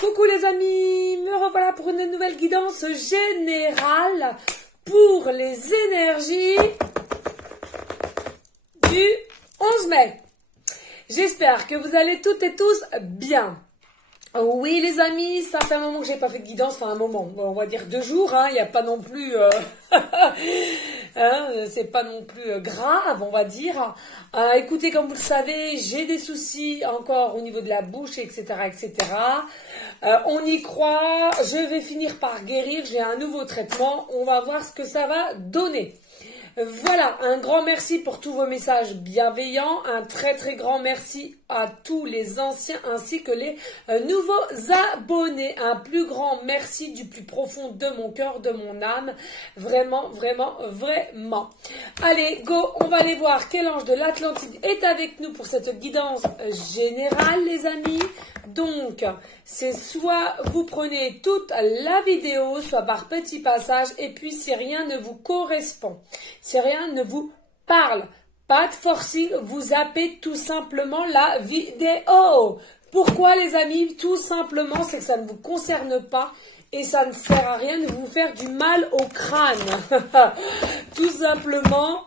Coucou les amis, me revoilà pour une nouvelle guidance générale pour les énergies du 11 mai. J'espère que vous allez toutes et tous bien. Oui les amis, ça fait un moment que j'ai pas fait de guidance, enfin un moment, on va dire 2 jours, il n'y a pas non plus, c'est pas non plus grave, on va dire. Écoutez, comme vous le savez, j'ai des soucis encore au niveau de la bouche, etc., etc. On y croit, je vais finir par guérir, j'ai un nouveau traitement, on va voir ce que ça va donner. Voilà, un grand merci pour tous vos messages bienveillants, un très très grand merci à tous les anciens ainsi que les nouveaux abonnés, un plus grand merci du plus profond de mon cœur, de mon âme, vraiment, vraiment, vraiment. Allez, go, on va aller voir quel ange de l'Atlantide est avec nous pour cette guidance générale les amis. Donc, c'est soit vous prenez toute la vidéo, soit par petits passages, et puis si rien ne vous correspond, si rien ne vous parle, pas de forcing, vous zappez tout simplement la vidéo. Pourquoi les amis? Tout simplement, c'est que ça ne vous concerne pas et ça ne sert à rien de vous faire du mal au crâne. Tout simplement.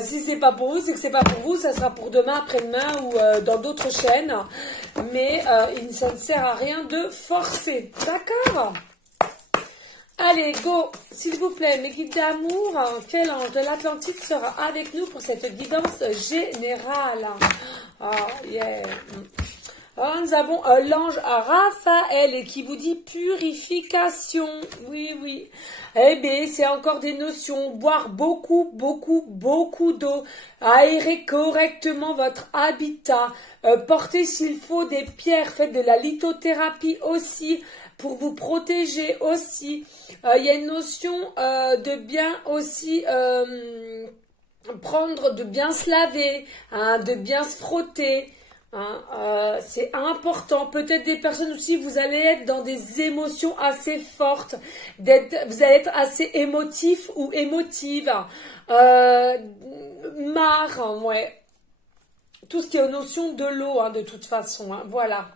Si c'est pas pour vous, c'est que c'est pas pour vous, ça sera pour demain, après-demain ou dans d'autres chaînes. Mais ça ne sert à rien de forcer. D'accord? Allez, go! S'il vous plaît, mes guides d'amour, quel ange de l'Atlantide sera avec nous pour cette guidance générale? Oh, yeah! Nous avons l'ange Raphaël qui vous dit purification. Oui, oui. Eh bien, c'est encore des notions. Boire beaucoup, beaucoup, beaucoup d'eau. Aérer correctement votre habitat. Porter s'il faut des pierres. Faites de la lithothérapie aussi pour vous protéger aussi. Il y a une notion de bien aussi... prendre, de bien se laver, de bien se frotter. C'est important. Peut-être des personnes aussi, vous allez être dans des émotions assez fortes. Vous allez être assez émotif ou émotive. Marre, ouais. Tout ce qui est aux notions de l'eau, de toute façon. Voilà.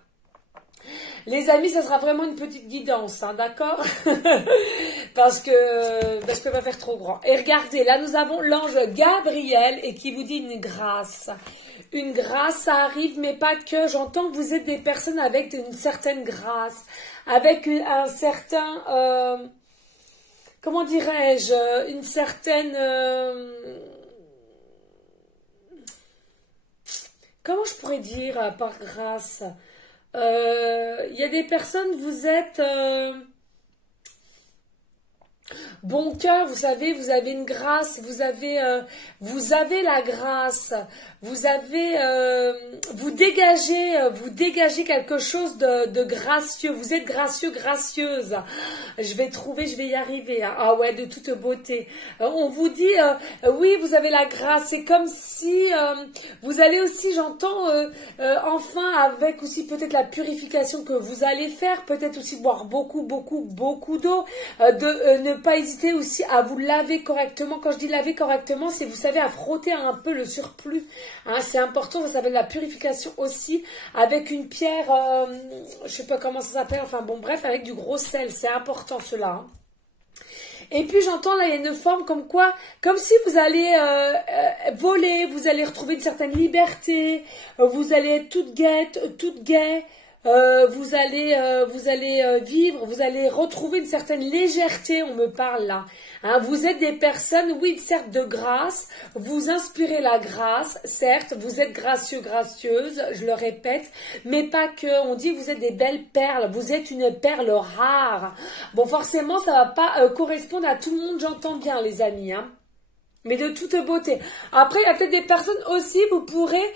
Les amis, ça sera vraiment une petite guidance, d'accord? parce que va faire trop grand. Et regardez, là nous avons l'ange Gabriel et qui vous dit une grâce. Une grâce, ça arrive, mais pas que. J'entends que vous êtes des personnes avec une certaine grâce, avec un certain, comment dirais-je, une certaine, comment je pourrais dire par grâce? Il y a des personnes, vous êtes bon cœur, vous savez, vous avez une grâce, vous avez la grâce, vous dégagez quelque chose de gracieux, vous êtes gracieux, gracieuse. Je vais y arriver. Ah ouais, de toute beauté. On vous dit, oui, vous avez la grâce. C'est comme si vous allez aussi, j'entends, enfin, avec aussi peut-être la purification que vous allez faire, peut-être aussi boire beaucoup, beaucoup, beaucoup d'eau, ne pas hésiter aussi à vous laver correctement. Quand je dis laver correctement, c'est, vous savez, à frotter un peu le surplus. C'est important, ça s'appelle la purification aussi, avec une pierre, je sais pas comment ça s'appelle, enfin bon, bref, avec du gros sel, c'est important cela. Et puis j'entends là, il y a une forme comme quoi, comme si vous allez voler, vous allez retrouver une certaine liberté, vous allez être toute gaie, vous allez vivre, vous allez retrouver une certaine légèreté, on me parle là. Vous êtes des personnes, oui, certes de grâce, vous inspirez la grâce, certes, vous êtes gracieux, gracieuse, je le répète, mais pas que, on dit que vous êtes des belles perles, vous êtes une perle rare. Bon, forcément, ça va pas correspondre à tout le monde, j'entends bien les amis, mais de toute beauté. Après, il y a peut-être des personnes aussi, vous pourrez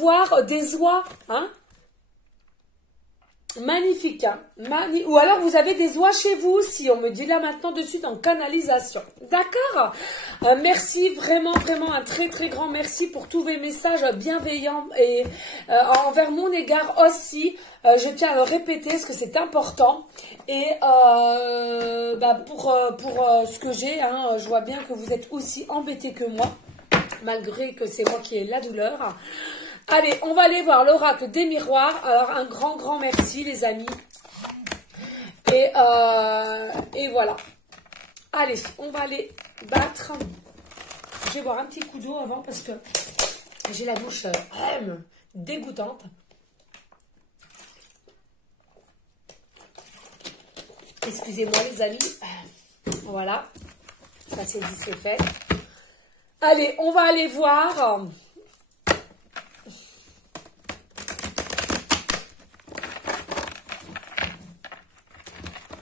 voir des oies, magnifique, ou alors vous avez des oies chez vous aussi, on me dit là maintenant de suite en canalisation, d'accord? Merci, vraiment, vraiment un très très grand merci pour tous vos messages bienveillants et envers mon égard aussi, je tiens à le répéter parce que c'est important et pour ce que j'ai, je vois bien que vous êtes aussi embêtés que moi, malgré que c'est moi qui ai la douleur. Allez, on va aller voir l'oracle des miroirs. Alors, un grand merci, les amis. Et voilà. Allez, on va aller battre. Je vais boire un petit coup d'eau avant parce que j'ai la bouche dégoûtante. Excusez-moi les amis. Voilà. Ça c'est dit, c'est fait. Allez, on va aller voir.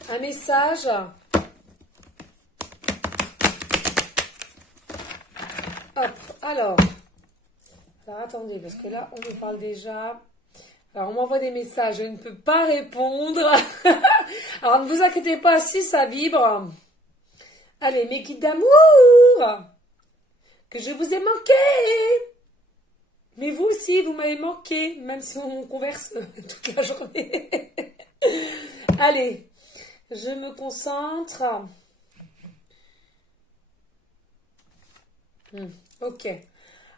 Un message. Hop, alors attendez, parce que là, on me parle déjà. Alors, on m'envoie des messages, je ne peux pas répondre. Alors, ne vous inquiétez pas si ça vibre. Allez, mes guides d'amour, que je vous ai manqué. Mais vous aussi, vous m'avez manqué, même si on converse toute la journée. Allez, je me concentre. Ok.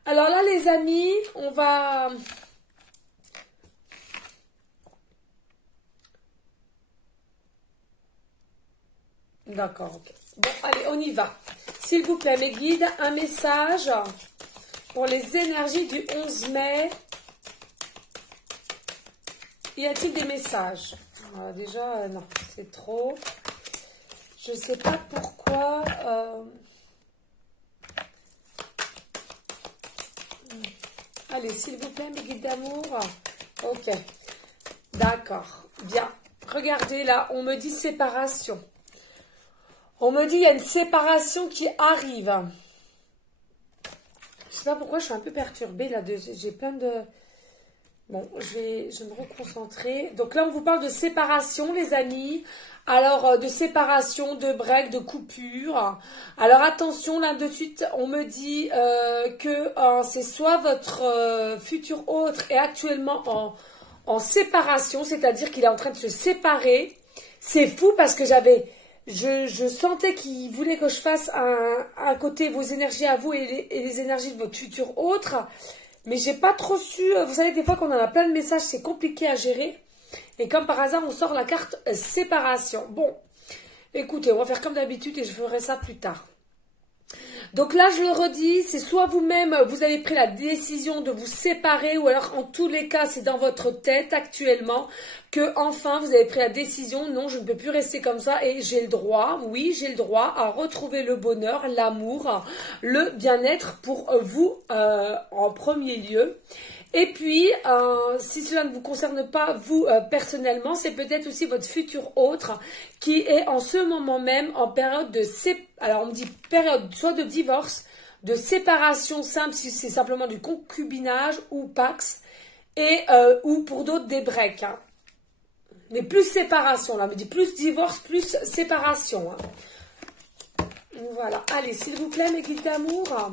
Alors là, les amis, on va... D'accord, ok. Bon, allez, on y va. S'il vous plaît, mes guides, un message pour les énergies du 11 mai. Y a-t-il des messages? Alors déjà, non, c'est trop. Je ne sais pas pourquoi... Allez, s'il vous plaît, mes guides d'amour. Ok. D'accord. Bien. Regardez, là, on me dit séparation. On me dit il y a une séparation qui arrive. Je sais pas pourquoi je suis un peu perturbée là. J'ai plein de... Bon, je vais me reconcentrer. Donc là, on vous parle de séparation, les amis. Alors, de séparation, de break, de coupure. Alors, attention, là, de suite, on me dit que c'est soit votre futur autre est actuellement en séparation, c'est-à-dire qu'il est en train de se séparer. C'est fou parce que je sentais qu'il voulait que je fasse un côté vos énergies à vous et les énergies de votre futur autre. Mais j'ai pas trop su, vous savez, des fois qu'on en a plein de messages, c'est compliqué à gérer. Et comme par hasard, on sort la carte séparation. Bon, écoutez, on va faire comme d'habitude et je ferai ça plus tard. Donc là, je le redis, c'est soit vous-même, vous avez pris la décision de vous séparer, ou alors en tous les cas, c'est dans votre tête actuellement que enfin vous avez pris la décision, non, je ne peux plus rester comme ça et j'ai le droit, oui, j'ai le droit à retrouver le bonheur, l'amour, le bien-être pour vous en premier lieu. Et puis, si cela ne vous concerne pas, vous, personnellement, c'est peut-être aussi votre futur autre qui est en ce moment même en période de alors on me dit période soit de divorce, de séparation simple si c'est simplement du concubinage ou pax, et ou pour d'autres des breaks. Hein. Mais plus séparation, là, on me dit plus divorce, plus séparation. Hein. Voilà, allez, s'il vous plaît, mes guides d'amour.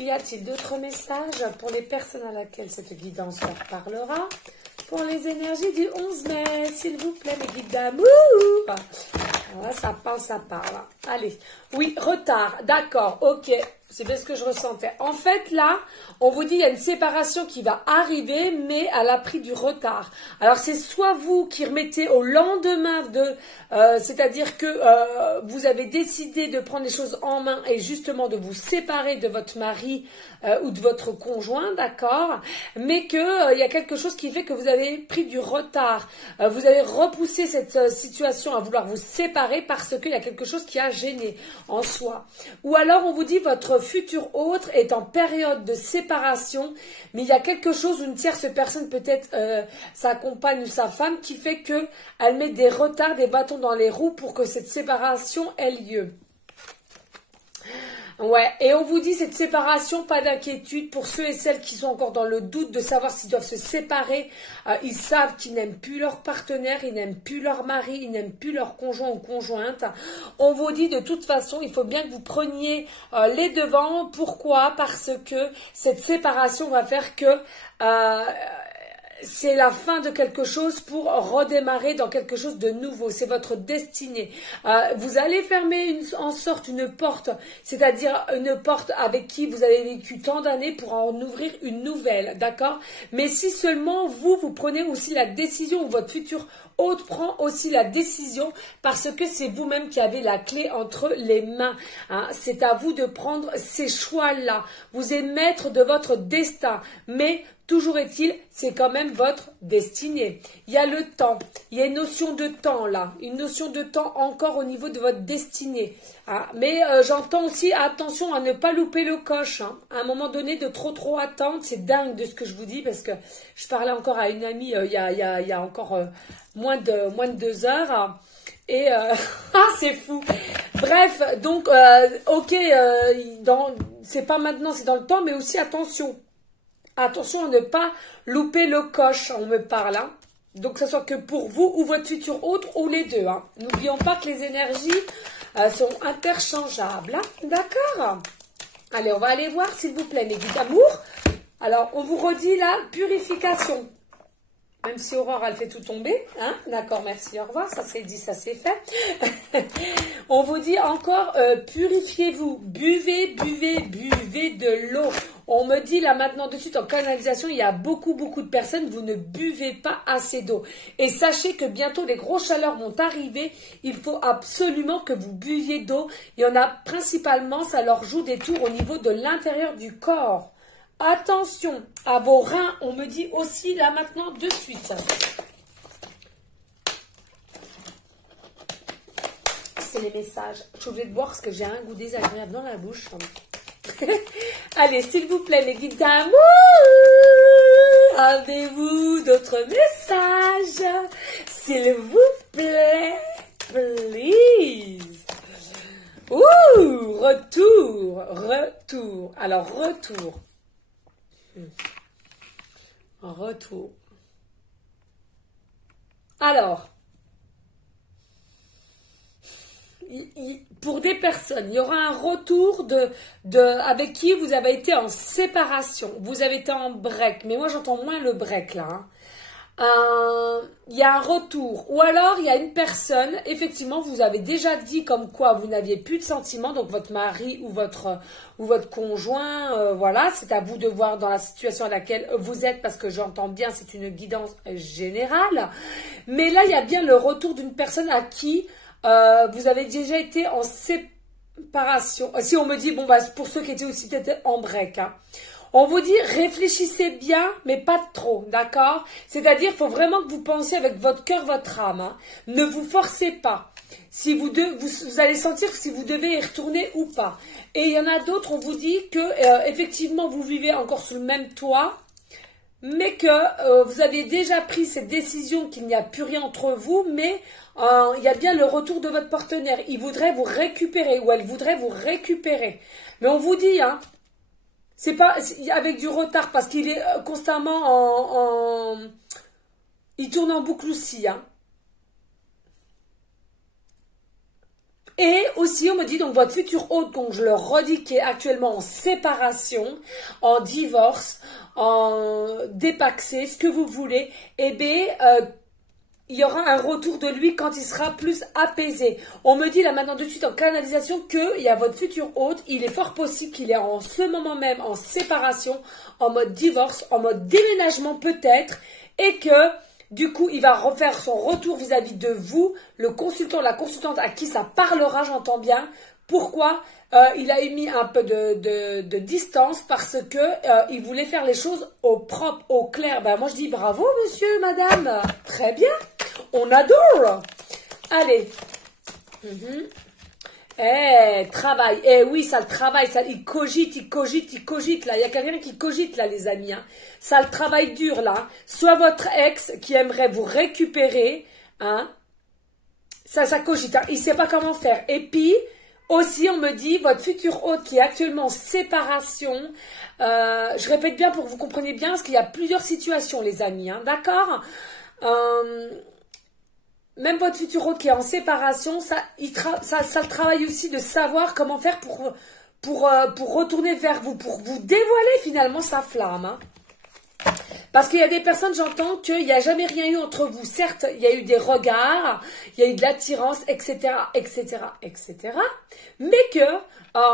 Y a-t-il d'autres messages pour les personnes à laquelle cette guidance leur parlera? Pour les énergies du 11 mai, s'il vous plaît, mes guides d'amour. Voilà, ça parle, ça parle. Allez, oui, retard, d'accord, ok. C'est bien ce que je ressentais. En fait, là, on vous dit il y a une séparation qui va arriver, mais elle a pris du retard. Alors, c'est soit vous qui remettez au lendemain de... c'est-à-dire que vous avez décidé de prendre les choses en main et justement de vous séparer de votre mari ou de votre conjoint, d'accord? Mais que il y a quelque chose qui fait que vous avez pris du retard. Vous avez repoussé cette situation à vouloir vous séparer parce qu'il y a quelque chose qui a gêné en soi. Ou alors, on vous dit votre futur autre est en période de séparation, mais il y a quelque chose, une tierce personne, peut-être sa compagne ou sa femme, qui fait que elle met des retards, des bâtons dans les roues pour que cette séparation ait lieu. Ouais, et on vous dit cette séparation, pas d'inquiétude pour ceux et celles qui sont encore dans le doute de savoir s'ils doivent se séparer. Ils savent qu'ils n'aiment plus leur partenaire, ils n'aiment plus leur mari, ils n'aiment plus leur conjoint ou conjointe. On vous dit de toute façon, il faut bien que vous preniez les devants. Pourquoi? Parce que cette séparation va faire que... c'est la fin de quelque chose pour redémarrer dans quelque chose de nouveau. C'est votre destinée. Vous allez fermer en sorte une porte, c'est-à-dire une porte avec qui vous avez vécu tant d'années pour en ouvrir une nouvelle, d'accord? Mais si seulement vous prenez aussi la décision, ou votre futur hôte prend aussi la décision, parce que c'est vous-même qui avez la clé entre les mains. Hein. C'est à vous de prendre ces choix-là. Vous êtes maître de votre destin, mais toujours est-il, c'est quand même votre destinée. Il y a le temps, il y a une notion de temps là, une notion de temps encore au niveau de votre destinée. Hein. Mais j'entends aussi, attention à ne pas louper le coche. Hein. À un moment donné, de trop attendre, c'est dingue de ce que je vous dis, parce que je parlais encore à une amie il y a encore moins de 2 heures. Hein. Et c'est fou. Bref, donc, ok, c'est pas maintenant, c'est dans le temps, mais aussi attention. Attention à ne pas louper le coche, on me parle. Hein. Donc, que ce soit que pour vous ou votre futur hôte ou les deux. Hein. N'oublions pas que les énergies sont interchangeables. Hein. D'accord? Allez, on va aller voir, s'il vous plaît, mes guides d'amour. Alors, on vous redit la purification. Même si Aurore, elle fait tout tomber. Hein. D'accord, merci, au revoir. Ça c'est dit, ça c'est fait. On vous dit encore, purifiez-vous. Buvez de l'eau. On me dit là maintenant de suite en canalisation, il y a beaucoup de personnes, vous ne buvez pas assez d'eau. Et sachez que bientôt les grosses chaleurs vont arriver. Il faut absolument que vous buviez d'eau. Il y en a principalement, ça leur joue des tours au niveau de l'intérieur du corps. Attention à vos reins, on me dit aussi là maintenant de suite. C'est les messages. Je suis obligée de boire parce que j'ai un goût désagréable dans la bouche. Allez, s'il vous plaît, les guides d'amour, avez-vous d'autres messages? S'il vous plaît, please. Ouh, retour. Alors, retour. Alors, pour des personnes, il y aura un retour avec qui vous avez été en séparation. Vous avez été en break, mais moi j'entends moins le break là. Hein. Il y a un retour, ou alors il y a une personne, effectivement vous avez déjà dit comme quoi vous n'aviez plus de sentiments, donc votre mari ou votre conjoint, voilà, c'est à vous de voir dans la situation à laquelle vous êtes, parce que j'entends bien, c'est une guidance générale, mais là il y a bien le retour d'une personne à qui vous avez déjà été en séparation. Si on me dit, bon bah pour ceux qui étaient aussi peut-être en break, hein. On vous dit, réfléchissez bien, mais pas trop, d'accord? C'est-à-dire, il faut vraiment que vous pensiez avec votre cœur, votre âme. Hein. Ne vous forcez pas. Si vous allez sentir si vous devez y retourner ou pas. Et il y en a d'autres, on vous dit que, effectivement, vous vivez encore sous le même toit, mais que vous avez déjà pris cette décision qu'il n'y a plus rien entre vous, mais il y a bien le retour de votre partenaire. Il voudrait vous récupérer, ou elle voudrait vous récupérer. Mais on vous dit, hein, c'est pas avec du retard, parce qu'il est constamment il tourne en boucle aussi. Hein. Et aussi, on me dit, donc votre futur hôte, donc je le redis, qui est actuellement en séparation, en divorce, en dépaxé, ce que vous voulez, eh bien, il y aura un retour de lui quand il sera plus apaisé. On me dit là maintenant de suite en canalisation qu'il y a votre futur hôte. Il est fort possible qu'il est en ce moment même en séparation, en mode divorce, en mode déménagement peut-être. Et que du coup, il va refaire son retour vis-à-vis de vous, le consultant, la consultante à qui ça parlera, j'entends bien. Pourquoi il a émis un peu de distance? Parce que il voulait faire les choses au propre, au clair. Ben, moi, je dis bravo, monsieur, madame. Très bien. On adore. Allez. Travail. Oui, ça le travail. Ça, il cogite là. Il y a quelqu'un qui cogite là, les amis. Hein. Ça le travail dur là. Soit votre ex qui aimerait vous récupérer. Hein. Ça cogite. Hein. Il ne sait pas comment faire. Et puis, aussi, on me dit, votre futur hôte qui est actuellement en séparation. Je répète bien pour que vous compreniez bien, parce qu'il y a plusieurs situations, les amis. Hein. D'accord? Même votre futur hôte qui est en séparation, ça le travaille aussi de savoir comment faire pour retourner vers vous, pour vous dévoiler finalement sa flamme. Hein. Parce qu'il y a des personnes, j'entends qu'il n'y a jamais rien eu entre vous. Certes, il y a eu des regards, il y a eu de l'attirance, etc., etc., etc. Mais que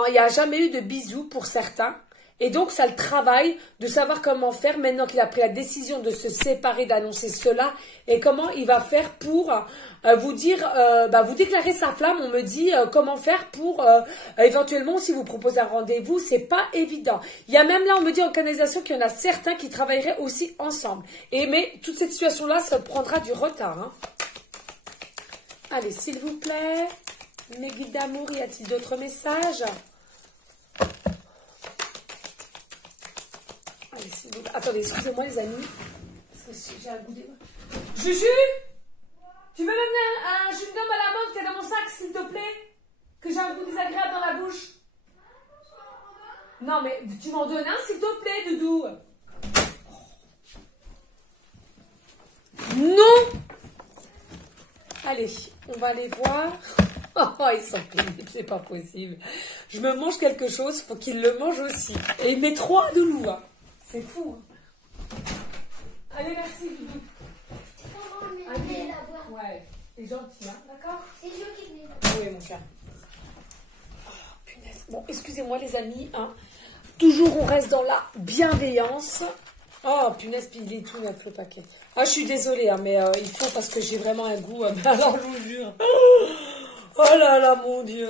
il n'y a jamais eu de bisous pour certains. Et donc, ça le travail de savoir comment faire maintenant qu'il a pris la décision de se séparer, d'annoncer cela, et comment il va faire pour vous dire, vous déclarer sa flamme. On me dit comment faire pour éventuellement, si vous proposez un rendez-vous, c'est pas évident. Il y a même là, on me dit en canalisation qu'il y en a certains qui travailleraient aussi ensemble. Mais toute cette situation-là, ça prendra du retard. Hein. Allez, s'il vous plaît, mes guides d'amour, y a-t-il d'autres messages? Attendez, excusez-moi les amis. Parce que j'ai un goût des... Juju, tu veux m'amener un chewing-gum à la mode qui est dans mon sac, s'il te plaît? Que j'ai un goût désagréable dans la bouche. Non, mais tu m'en donnes un, s'il te plaît, Doudou. Non. Allez, on va aller voir. Oh, ils sont pénibles, c'est pas possible. Je me mange quelque chose, faut qu'il le mange aussi. Et il met 3 de loup. Hein. C'est fou. Hein. Allez, merci, Doudou. Allez, la ouais, t'es gentil, hein, d'accord? C'est Joe qui venait là. Oui, mon cœur. Oh, punaise. Bon, excusez-moi, les amis. Hein. Toujours, on reste dans la bienveillance. Oh, punaise, puis il est tout neuf, le paquet. Ah, je suis désolée, hein, mais il faut parce que j'ai vraiment un goût. Alors, je vous jure. Oh là là, mon Dieu.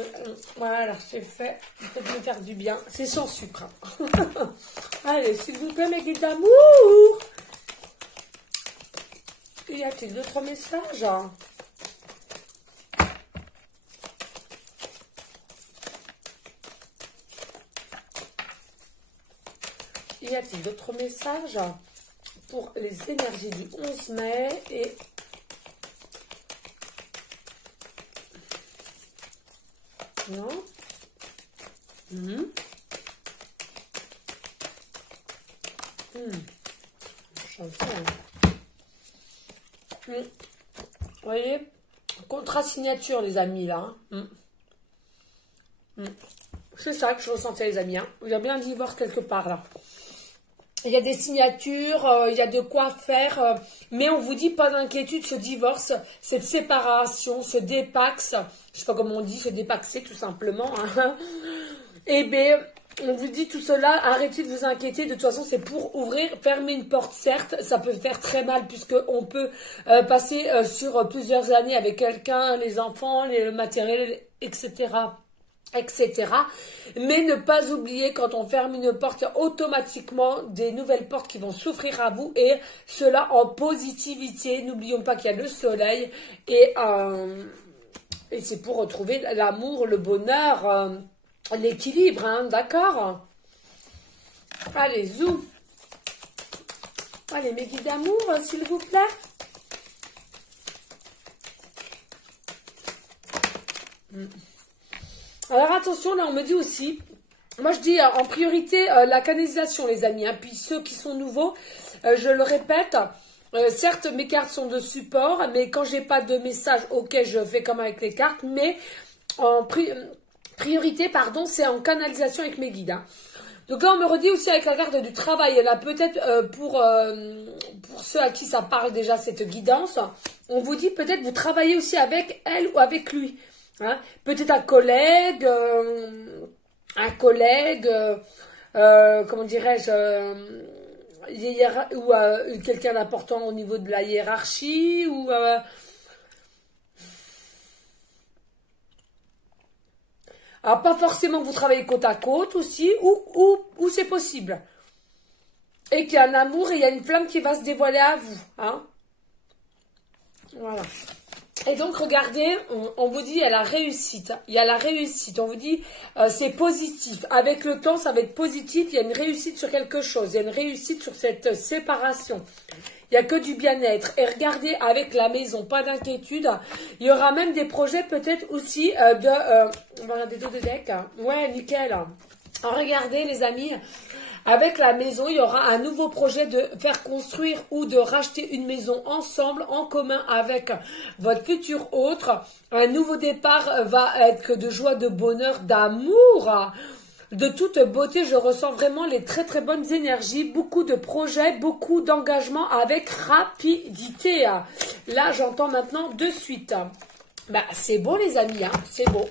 Voilà, c'est fait. Peut-être me faire du bien. C'est sans sucre. Hein. Allez, s'il vous plaît, mes guides d'amour. Y a-t-il d'autres messages? Y a-t-il d'autres messages pour les énergies du 11 mai et... Non. Vous voyez, contrat signature, les amis, là. C'est ça que je ressentais, les amis. Hein. Il y a bien un divorce quelque part, là. Il y a des signatures, il y a de quoi faire. Mais on vous dit, pas d'inquiétude, ce divorce, cette séparation, ce dépax, je sais pas comment on dit, se dépaxer, tout simplement. Hein. Eh bien, on vous dit tout cela, arrêtez de vous inquiéter. De toute façon, c'est pour ouvrir, fermer une porte, certes. Ça peut faire très mal puisqu'on peut passer sur plusieurs années avec quelqu'un, les enfants, le matériel, etc., etc. Mais ne pas oublier, quand on ferme une porte, il y a automatiquement des nouvelles portes qui vont s'offrir à vous. Et cela en positivité. N'oublions pas qu'il y a le soleil. Et c'est pour retrouver l'amour, le bonheur... l'équilibre, hein, d'accord? Allez, zou. Allez, mes guides d'amour, s'il vous plaît. Alors, attention, là, on me dit aussi... Moi, je dis en priorité la canalisation, les amis. Hein, puis ceux qui sont nouveaux, je le répète... certes, mes cartes sont de support, mais quand j'ai pas de message, ok, je fais comme avec les cartes, mais en priorité, pardon, c'est en canalisation avec mes guides. Hein. Donc là, on me redit aussi avec la carte du travail. Là, peut-être pour ceux à qui ça parle déjà, cette guidance, on vous dit peut-être vous travaillez aussi avec elle ou avec lui. Hein. Peut-être un collègue, comment dirais-je, ou quelqu'un d'important au niveau de la hiérarchie, ou... Alors, pas forcément que vous travaillez côte à côte aussi, ou c'est possible. Et qu'il y a un amour et il y a une flamme qui va se dévoiler à vous. Hein. Voilà. Et donc, regardez, on vous dit, il y a la réussite. Il y a la réussite. On vous dit, c'est positif. Avec le temps, ça va être positif. Il y a une réussite sur quelque chose. Il y a une réussite sur cette séparation. Il n'y a que du bien-être. Et regardez, avec la maison, pas d'inquiétude. Il y aura même des projets peut-être aussi on va regarder deux decks. Ouais, nickel. Alors, regardez, les amis, avec la maison, il y aura un nouveau projet de faire construire ou de racheter une maison ensemble, en commun avec votre futur autre. Un nouveau départ va être de joie, de bonheur, d'amour. de toute beauté. Je ressens vraiment les très très bonnes énergies, beaucoup de projets, beaucoup d'engagement avec rapidité. Là, j'entends maintenant de suite. Bah, c'est beau les amis, hein, c'est beau.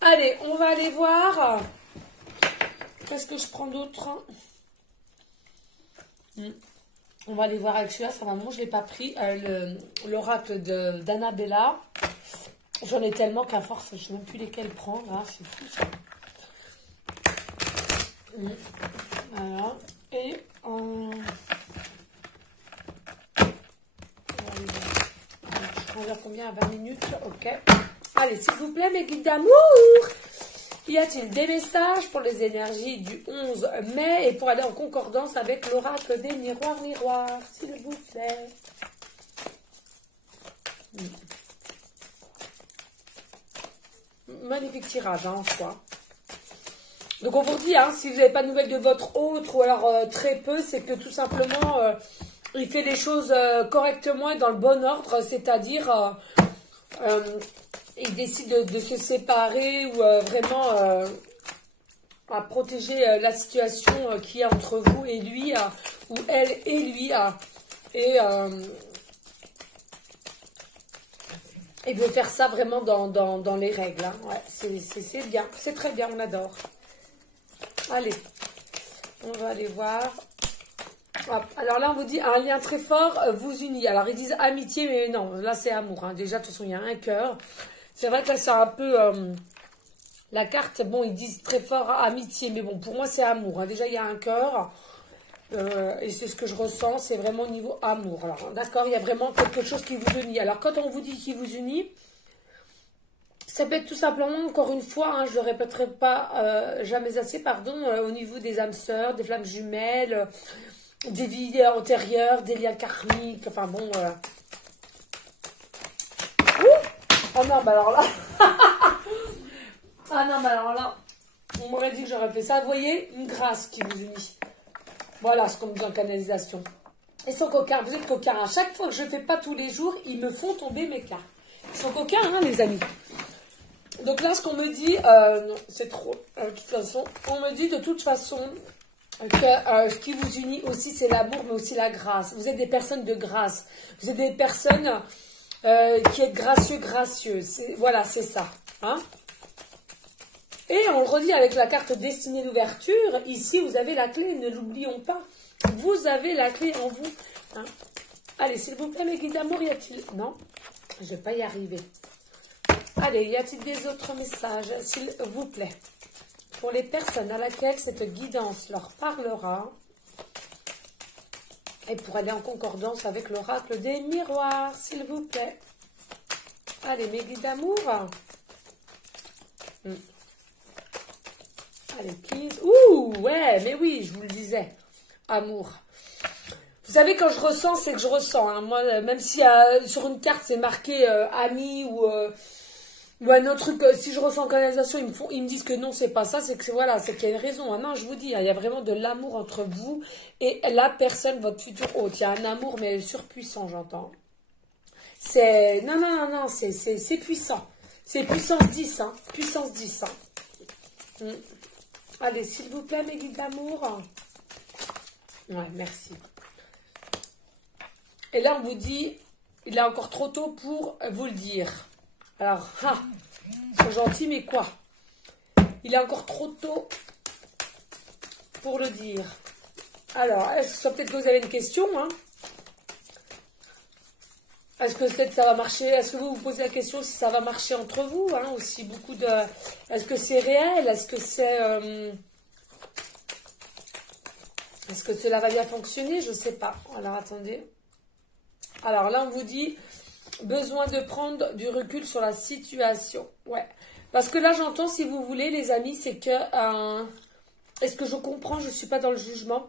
Allez, on va aller voir. Qu'est-ce que je prends d'autre? On va aller voir avec celui-là, ça va, moi je ne l'ai pas pris. L'oracle d'Annabella. J'en ai tellement qu'à force, je ne sais même plus lesquels prendre. Hein, c'est fou ça. Voilà. Et je prends vers combien? À 20 minutes. Ok. Allez, s'il vous plaît, mes guides d'amour. Y a-t-il des messages pour les énergies du 11 mai et pour aller en concordance avec l'oracle des miroirs, s'il vous plaît? Magnifique tirage, hein, en soi. Donc on vous dit, hein, si vous n'avez pas de nouvelles de votre autre ou alors très peu, c'est que tout simplement il fait les choses correctement et dans le bon ordre, c'est-à-dire il décide de se séparer ou vraiment à protéger la situation qu'il y a entre vous et lui, ou elle et lui, et il veut faire ça vraiment dans les règles. Hein. Ouais, c'est bien, c'est très bien, on adore. Allez, on va aller voir. Hop. Alors là, on vous dit un lien très fort vous unit. Alors ils disent amitié, mais non, là c'est amour. Hein. Déjà, de toute façon, il y a un cœur. C'est vrai que là, c'est un peu la carte. Bon, ils disent très fort amitié, mais bon, pour moi, c'est amour. Hein. Déjà, il y a un cœur. Et c'est ce que je ressens, c'est vraiment au niveau amour. Alors, d'accord, il y a vraiment quelque chose qui vous unit. Alors, quand on vous dit qui vous unit, ça peut être tout simplement, encore une fois, hein, je ne le répéterai pas jamais assez, pardon, au niveau des âmes sœurs, des flammes jumelles, des vies antérieures, des liens karmiques, enfin bon. Ah non, bah alors là. Ah non, bah alors là, on m'aurait dit que j'aurais fait ça. Vous voyez, une grâce qui vous unit. Voilà ce qu'on me dit en canalisation. Ils sont coquins, vous êtes coquins. À chaque fois que je ne fais pas tous les jours, ils me font tomber mes cartes. Ils sont coquins, hein, les amis. Donc là, ce qu'on me dit, c'est trop. De toute façon, on me dit de toute façon que ce qui vous unit aussi, c'est l'amour, mais aussi la grâce. Vous êtes des personnes de grâce. Vous êtes des personnes qui êtes gracieux, gracieuses. Voilà, c'est ça. Hein? Et on le redit avec la carte destinée d'ouverture. Ici, vous avez la clé, ne l'oublions pas. Vous avez la clé en vous. Hein? Allez, s'il vous plaît, mes guides d'amour, y a-t-il... Non, je ne vais pas y arriver. Allez, y a-t-il des autres messages, s'il vous plaît? Pour les personnes à laquelle cette guidance leur parlera. Et pour aller en concordance avec l'oracle des miroirs, s'il vous plaît. Allez, mes guides d'amour. Allez, please. Ouh, ouais, mais oui, je vous le disais. Amour. Vous savez, quand je ressens, c'est que je ressens. Hein. Moi, même si sur une carte, c'est marqué ami ou un autre truc, si je ressens canalisation, ils me disent que non, c'est pas ça, c'est que voilà, c'est qu'il y a une raison. Hein. Non, je vous dis, hein, il y a vraiment de l'amour entre vous et la personne, votre futur hôte. Il y a un amour, mais surpuissant, j'entends. C'est... Non, c'est puissant. C'est puissance 10, hein. Puissance 10, hein. Allez, s'il vous plaît, mes guides d'amour. Ouais, merci. Et là, on vous dit, il est encore trop tôt pour vous le dire. Alors, ils sont gentils, mais quoi? Il est encore trop tôt pour le dire. Alors, est-ce que peut-être que vous avez une question, hein? Est-ce que peut-être ça va marcher? Est-ce que vous vous posez la question si ça va marcher entre vous, hein? Aussi beaucoup de... Est-ce que c'est réel? Est-ce que c'est... Est-ce que cela va bien fonctionner? Je ne sais pas. Alors, attendez. Alors là, on vous dit... Besoin de prendre du recul sur la situation. Ouais. Parce que là, j'entends, si vous voulez, les amis, c'est que... Est-ce que je comprends? Je ne suis pas dans le jugement.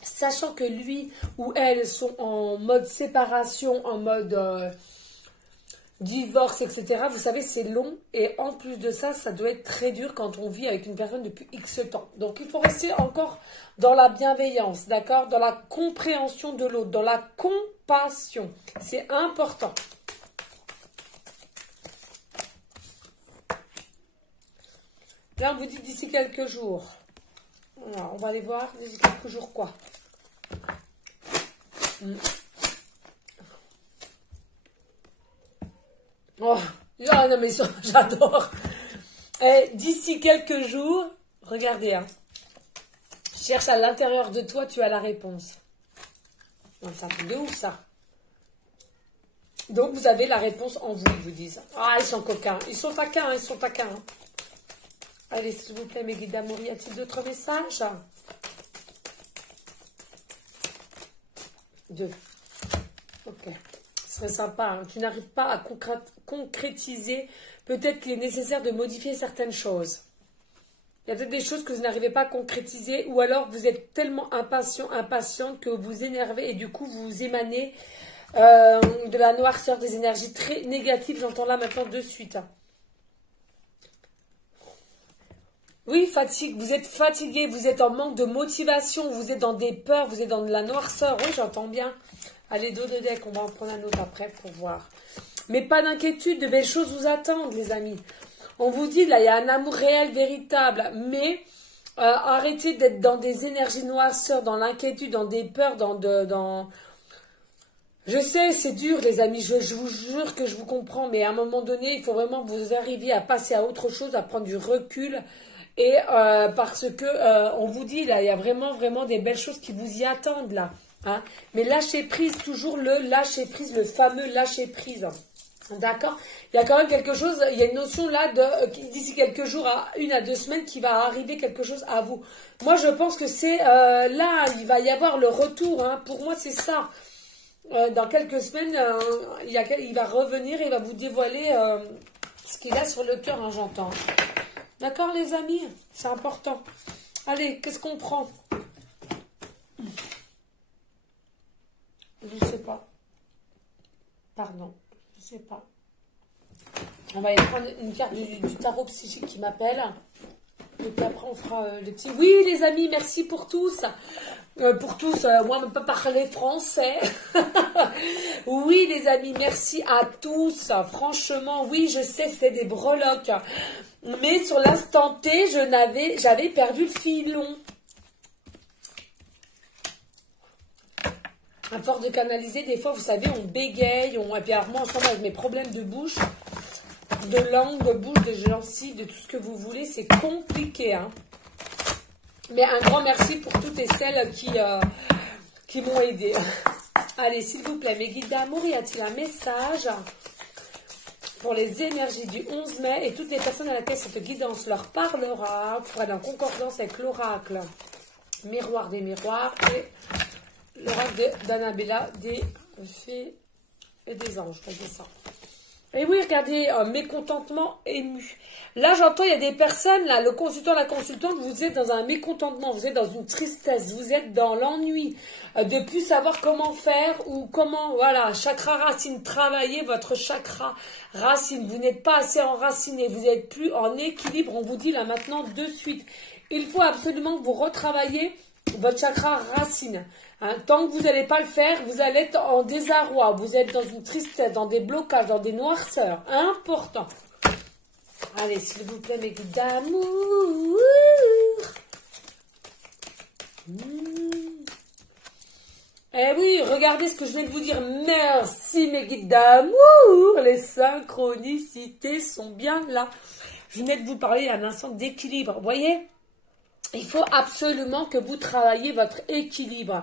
Sachant que lui ou elle sont en mode séparation, en mode divorce, etc. Vous savez, c'est long. Et en plus de ça, ça doit être très dur quand on vit avec une personne depuis X temps. Donc, il faut rester encore dans la bienveillance, d'accord? Dans la compréhension de l'autre, dans la compassion. C'est important. Là, on vous dit d'ici quelques jours. Alors, on va aller voir d'ici quelques jours quoi. Oh, ah, non mais j'adore. D'ici quelques jours, regardez, hein. Cherche à l'intérieur de toi, tu as la réponse. C'est un truc de ouf, ça. Donc, vous avez la réponse en vous, ils vous disent. Ah, ils sont coquins. Ils sont taquins, ils sont taquins. Hein. Allez, s'il vous plaît, mes guides d'amour, y a-t-il d'autres messages? 2. Ok. Ce serait sympa. Hein. Tu n'arrives pas à concrétiser. Peut-être qu'il est nécessaire de modifier certaines choses. Il y a peut-être des choses que vous n'arrivez pas à concrétiser. Ou alors, vous êtes tellement impatiente que vous énervez. Et du coup, vous émanez de la noirceur, des énergies très négatives. J'entends là maintenant de suite. Oui, fatigue, vous êtes fatigué, vous êtes en manque de motivation, vous êtes dans des peurs, vous êtes dans de la noirceur. Oui, j'entends bien. Allez, dos de deck, on va en prendre un autre après pour voir. Mais pas d'inquiétude, de belles choses vous attendent, les amis. On vous dit, là, il y a un amour réel, véritable, mais arrêtez d'être dans des énergies noirceurs, dans l'inquiétude, dans des peurs, dans... Je sais, c'est dur, les amis, je vous jure que je vous comprends, mais à un moment donné, il faut vraiment que vous arriviez à passer à autre chose, à prendre du recul. Et parce que on vous dit, là, il y a vraiment des belles choses qui vous y attendent, là. Hein. Mais lâchez prise, toujours le lâcher prise, le fameux lâcher prise. D'accord? Il y a quand même quelque chose, il y a une notion là, d'ici quelques jours, à 1 à 2 semaines, qui va arriver quelque chose à vous. Moi, je pense que c'est là, il va y avoir le retour. Hein. Pour moi, c'est ça. Dans quelques semaines, il va revenir et il va vous dévoiler ce qu'il a sur le cœur, hein, j'entends. D'accord, les amis? C'est important. Allez, qu'est-ce qu'on prend? Je ne sais pas. Pardon, je ne sais pas. On va aller prendre une carte du tarot psychique qui m'appelle. Et puis après, on fera les petits... Oui, les amis, merci pour tous. Moi, je ne peux pas parler français. Oui, les amis, merci à tous. Franchement, oui, je sais, c'est des breloques. Mais sur l'instant T, j'avais perdu le filon. À force de canaliser, des fois, vous savez, on bégaye. Et puis, alors, moi, en ce moment, avec mes problèmes de bouche, de langue, de bouche, de gencives, de tout ce que vous voulez, c'est compliqué. Hein. Mais un grand merci pour toutes et celles qui m'ont aidé. Allez, s'il vous plaît, mes guides d'amour, y a-t-il un message pour les énergies du 11 mai et toutes les personnes à laquelle cette guidance leur parlera pour aller en concordance avec l'oracle miroir des miroirs et l'oracle d'Annabella des fées et des anges, je dis ça. Et oui, regardez, mécontentement ému. Là, j'entends, il y a des personnes, là, le consultant, la consultante, vous êtes dans un mécontentement, vous êtes dans une tristesse, vous êtes dans l'ennui, de plus savoir comment faire ou comment, voilà, chakra racine, travaillez votre chakra racine. Vous n'êtes pas assez enraciné, vous n'êtes plus en équilibre, on vous dit là maintenant de suite. Il faut absolument que vous retravaillez votre chakra racine. Hein, tant que vous n'allez pas le faire, vous allez être en désarroi, vous êtes dans une tristesse, dans des blocages, dans des noirceurs. Important. Allez, s'il vous plaît, mes guides d'amour. Eh oui, regardez ce que je viens de vous dire. Merci, mes guides d'amour. Les synchronicités sont bien là. Je venais de vous parler à un instant d'équilibre. Vous voyez ? Il faut absolument que vous travailliez votre équilibre.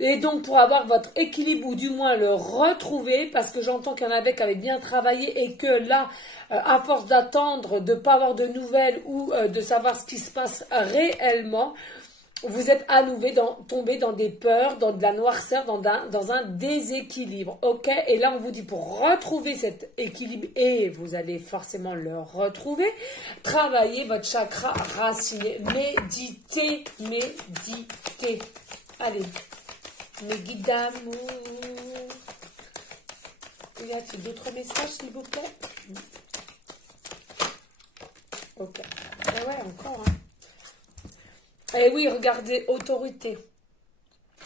Et donc, pour avoir votre équilibre, ou du moins le retrouver, parce que j'entends qu'il y en avait qui avaient bien travaillé et que là, à force d'attendre, de ne pas avoir de nouvelles ou de savoir ce qui se passe réellement, vous êtes à nouveau tombé dans des peurs, dans de la noirceur, dans un déséquilibre. Ok? Et là, on vous dit pour retrouver cet équilibre, et vous allez forcément le retrouver, travaillez votre chakra raciné. Méditez, méditez. Allez, mes guides d'amour. Y a-t-il d'autres messages, s'il vous plaît? Ok. Ah ouais, encore, hein. Eh oui, regardez, autorité.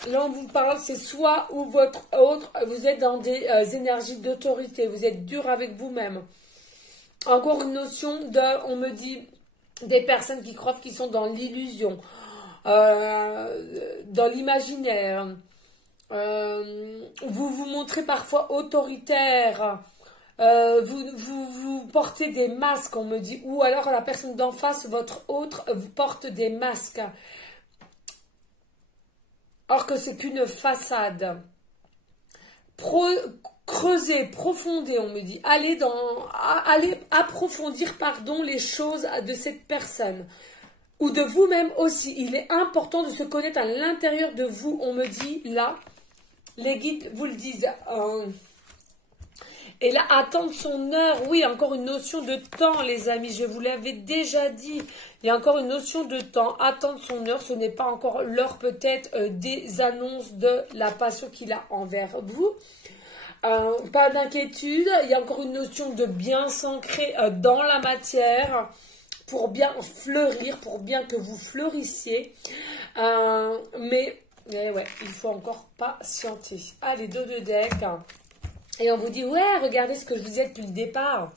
Là, on vous parle, c'est soit ou votre autre, vous êtes dans des énergies d'autorité, vous êtes dur avec vous-même. Encore une notion de, on me dit, des personnes qui croient qu'ils sont dans l'illusion, dans l'imaginaire. Vous vous montrez parfois autoritaire. Vous portez des masques, on me dit. Ou alors la personne d'en face, votre autre, vous porte des masques. Or que c'est qu'une façade. Creusez, profondez, on me dit. Allez approfondir, pardon, les choses de cette personne. Ou de vous-même aussi. Il est important de se connaître à l'intérieur de vous. On me dit, là, les guides vous le disent. Et là, attendre son heure. Oui, encore une notion de temps, les amis. Je vous l'avais déjà dit. Il y a encore une notion de temps. Attendre son heure, ce n'est pas encore l'heure peut-être des annonces de la passion qu'il a envers vous. Pas d'inquiétude. Il y a encore une notion de bien s'ancrer dans la matière. Pour bien fleurir, pour bien que vous fleurissiez. Mais ouais, il faut encore patienter. Allez, 2 de deck. Et on vous dit, ouais, regardez ce que je vous disais depuis le départ.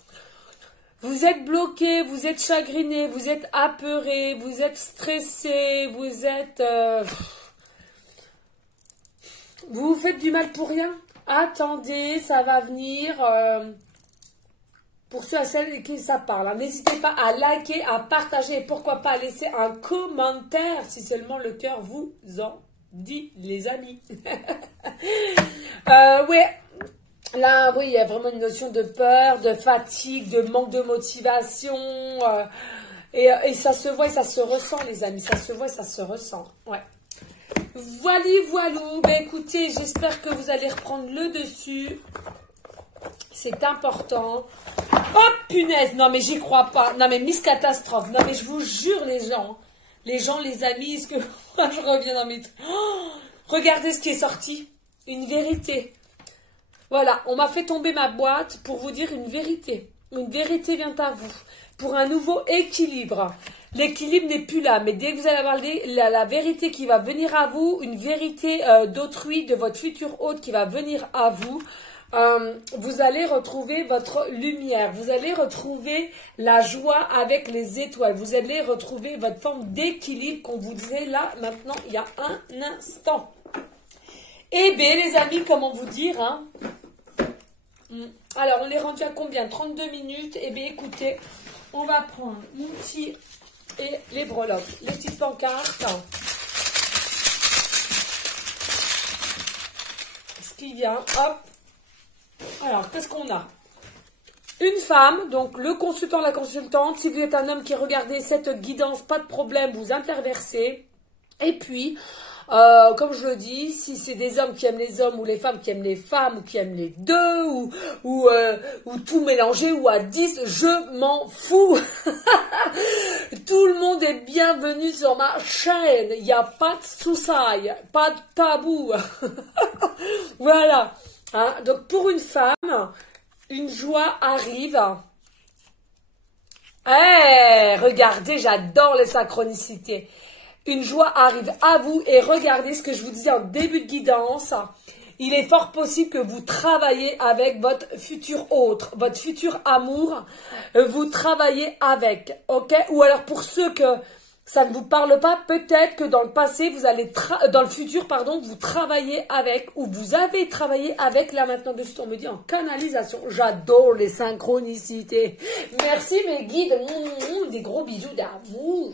Vous êtes bloqué, vous êtes chagriné, vous êtes apeuré, vous êtes stressé, vous êtes... vous vous faites du mal pour rien. Attendez, ça va venir... Pour ceux à celles qui ça parle, hein. N'hésitez pas à liker, à partager et pourquoi pas à laisser un commentaire si seulement le cœur vous en dit, les amis. Ouais, là, oui, il y a vraiment une notion de peur, de fatigue, de manque de motivation. Et ça se voit et ça se ressent, les amis. Ça se voit et ça se ressent. Ouais. Voilou. Ben, écoutez, j'espère que vous allez reprendre le dessus. C'est important. Oh punaise, non mais j'y crois pas. Non mais Miss Catastrophe. Non mais je vous jure les gens, les amis, est-ce que moi je reviens dans mes... Oh, regardez ce qui est sorti. Une vérité. Voilà, on m'a fait tomber ma boîte pour vous dire une vérité. Une vérité vient à vous. Pour un nouveau équilibre. L'équilibre n'est plus là, mais dès que vous allez avoir la vérité qui va venir à vous, une vérité d'autrui, de votre futur hôte qui va venir à vous, vous allez retrouver votre lumière, vous allez retrouver la joie avec les étoiles, vous allez retrouver votre forme d'équilibre qu'on vous disait là, maintenant, il y a un instant. Eh bien, les amis, comment vous dire, hein? Alors, on est rendu à combien? 32 minutes. Eh bien, écoutez, on va prendre l'outil et les breloques, les petites pancartes. Ce qui vient, hop. Alors, qu'est-ce qu'on a? Une femme, donc le consultant, la consultante. Si vous êtes un homme qui regardez cette guidance, pas de problème, vous interversez. Et puis, comme je le dis, si c'est des hommes qui aiment les hommes ou les femmes qui aiment les femmes ou qui aiment les deux ou tout mélanger ou à 10, je m'en fous. Tout le monde est bienvenu sur ma chaîne. Il n'y a pas de soucis, pas de tabou. Voilà. Hein, donc pour une femme, une joie arrive. Regardez, j'adore les synchronicités. Une joie arrive à vous et regardez ce que je vous disais en début de guidance. Il est fort possible que vous travaillez avec votre futur autre, votre futur amour. Vous travaillez avec, ok? Ou alors pour ceux que ça ne vous parle pas, peut-être que dans le passé, vous allez dans le futur, pardon, vous travaillez avec, ou vous avez travaillé avec, là maintenant de suite on me dit en canalisation. J'adore les synchronicités. Merci mes guides, des gros bisous d'amour.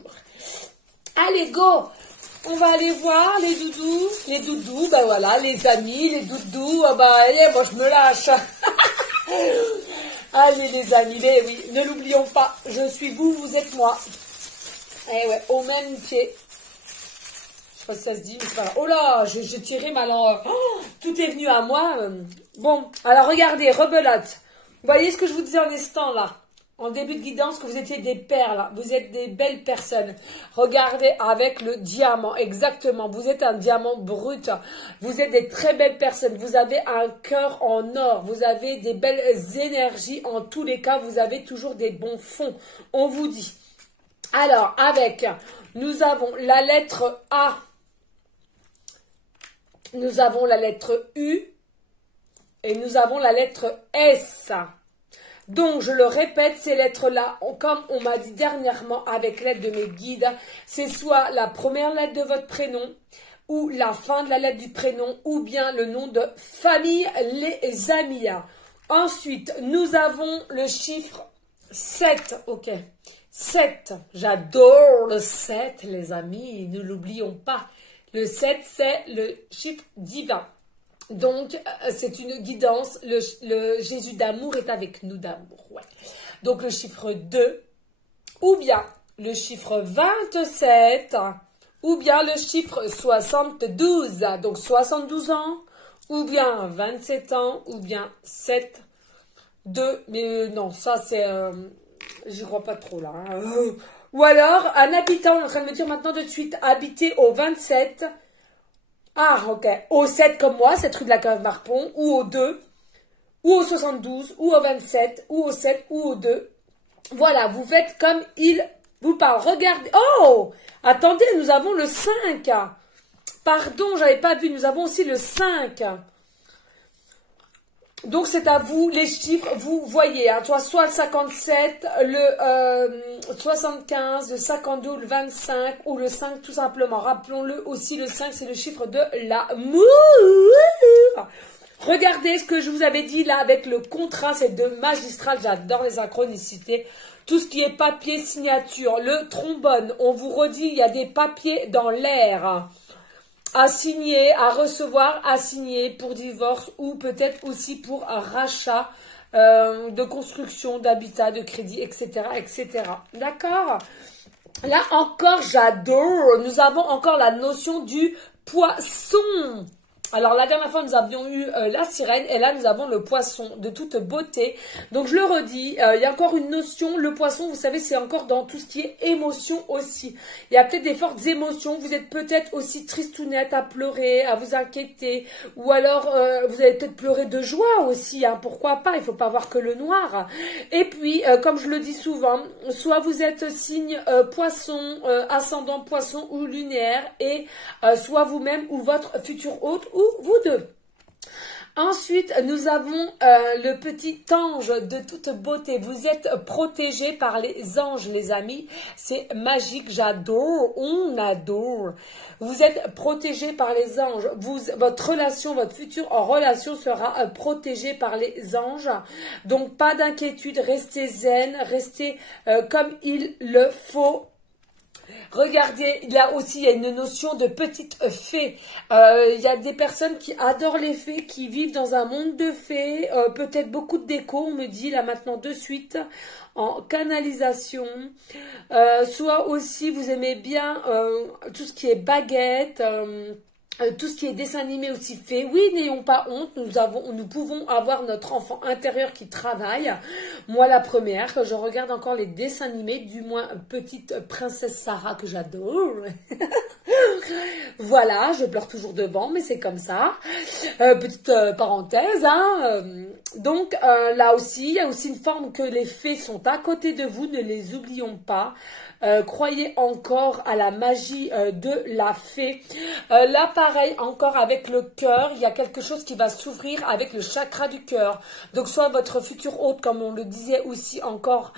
Allez, go! On va aller voir les doudous, ben voilà, les amis, les doudous, allez, moi je me lâche. Allez les amis, oui, ne l'oublions pas, je suis vous, vous êtes moi. Eh ouais, au même pied. Je sais pas si ça se dit, mais c'est pas grave. Oh là, je tirais mal en... tout est venu à moi. Bon, alors regardez, rebelote. Vous voyez ce que je vous disais en instant là, en début de guidance, que vous étiez des perles. Vous êtes des belles personnes. Regardez avec le diamant, exactement. Vous êtes un diamant brut. Vous êtes des très belles personnes. Vous avez un cœur en or. Vous avez des belles énergies. En tous les cas, vous avez toujours des bons fonds. On vous dit... Alors, nous avons la lettre A, nous avons la lettre U et nous avons la lettre S. Donc, je le répète, ces lettres-là, comme on m'a dit dernièrement avec l'aide de mes guides, c'est soit la première lettre de votre prénom, ou la fin de la lettre du prénom, ou bien le nom de famille, les amis. Ensuite, nous avons le chiffre 7, ok. 7, j'adore le 7, les amis, ne l'oublions pas. Le 7, c'est le chiffre divin. Donc, c'est une guidance. Le Jésus d'amour est avec nous d'amour. Ouais. Donc, le chiffre 2, ou bien le chiffre 27, ou bien le chiffre 72. Donc, 72 ans, ou bien 27 ans, ou bien 7, 2. Mais non, ça, c'est... j'y crois pas trop, là. Hein. Ou alors, un habitant, on est en train de me dire maintenant de suite, habiter au 27... Ah, ok. Au 7 comme moi, cette rue de la Cave Marpont, ou au 2, ou au 72, ou au 27, ou au 7, ou au 2. Voilà, vous faites comme il vous parle. Regardez. Oh! Attendez, nous avons le 5. Pardon, j'avais pas vu. Nous avons aussi le 5. Donc, c'est à vous, les chiffres, vous voyez, hein, soit le 57, le 75, le 52, le 25 ou le 5 tout simplement. Rappelons-le aussi, le 5, c'est le chiffre de l'amour. Regardez ce que je vous avais dit là avec le contrat, c'est de magistral, j'adore les synchronicités. Tout ce qui est papier, signature, le trombone, on vous redit, il y a des papiers dans l'air. À signer, à recevoir, à signer pour divorce ou peut-être aussi pour un rachat de construction, d'habitat, de crédit, etc. etc. D'accord? Là encore, j'adore. Nous avons encore la notion du poisson. Alors, la dernière fois, nous avions eu la sirène et là, nous avons le poisson de toute beauté. Donc, je le redis, il y a encore une notion. Le poisson, vous savez, c'est encore dans tout ce qui est émotion aussi. Il y a peut-être des fortes émotions. Vous êtes peut-être aussi tristounette à pleurer, à vous inquiéter. Ou alors, vous allez peut-être pleurer de joie aussi. Hein, pourquoi pas? Il ne faut pas voir que le noir. Et puis, comme je le dis souvent, soit vous êtes signe poisson, ascendant poisson ou lunaire. Et soit vous-même ou votre futur hôte ou vous deux. Ensuite, nous avons le petit ange de toute beauté. Vous êtes protégés par les anges, les amis. C'est magique, j'adore, on adore. Vous êtes protégés par les anges. Votre relation, votre future en relation sera protégée par les anges. Donc, pas d'inquiétude, restez zen, restez comme il le faut. Regardez, là aussi, il y a une notion de petite fée. Il y a des personnes qui adorent les fées, qui vivent dans un monde de fées. Peut-être beaucoup de déco, on me dit là maintenant de suite, en canalisation. Soit aussi, vous aimez bien tout ce qui est baguette. Tout ce qui est dessin animé aussi fait. Oui, n'ayons pas honte, nous pouvons avoir notre enfant intérieur qui travaille. Moi, la première, quand je regarde encore les dessins animés, du moins Petite Princesse Sarah que j'adore. Voilà, je pleure toujours devant, mais c'est comme ça. Petite parenthèse, hein. Donc, là aussi, il y a aussi une forme que les fées sont à côté de vous, ne les oublions pas. Croyez encore à la magie de la fée. Là, pareil, encore avec le cœur, il y a quelque chose qui va s'ouvrir avec le chakra du cœur. Donc, soit votre futur hôte, comme on le disait aussi encore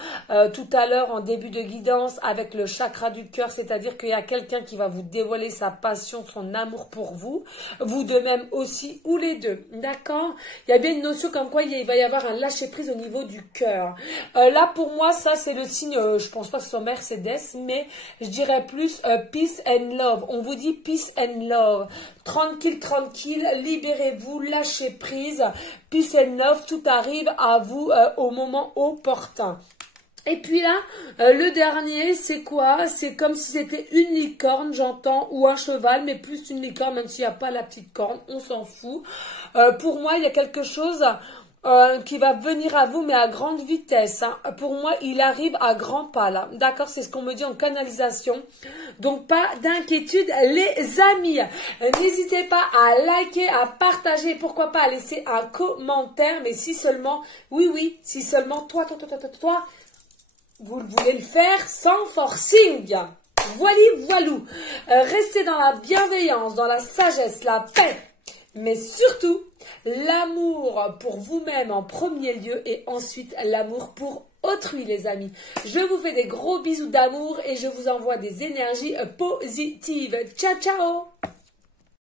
tout à l'heure en début de guidance, avec le chakra du cœur, c'est-à-dire qu'il y a quelqu'un qui va vous dévoiler sa passion, son amour pour vous. Vous de même aussi, ou les deux. D'accord? Il y a bien une notion comme quoi il va y avoir un lâcher-prise au niveau du cœur. Là, pour moi, ça, c'est le signe, je pense pas que ce soit Mercedes, mais je dirais plus peace and love. On vous dit peace and love. Tranquille, tranquille, libérez-vous, lâchez prise. Peace and love, tout arrive à vous au moment opportun. Et puis là, le dernier, c'est quoi? C'est comme si c'était une licorne, j'entends, ou un cheval, mais plus une licorne, même s'il n'y a pas la petite corne, on s'en fout. Pour moi, il y a quelque chose qui va venir à vous, mais à grande vitesse. Hein. Pour moi, il arrive à grands pas, là. D'accord? C'est ce qu'on me dit en canalisation. Donc, pas d'inquiétude, les amis. N'hésitez pas à liker, à partager, pourquoi pas à laisser un commentaire, mais si seulement, oui, si seulement toi, vous voulez le faire sans forcing. Voilou. Restez dans la bienveillance, dans la sagesse, la paix. mais surtout l'amour pour vous-même en premier lieu et ensuite l'amour pour autrui, les amis. Je vous fais des gros bisous d'amour et je vous envoie des énergies positives. Ciao, ciao!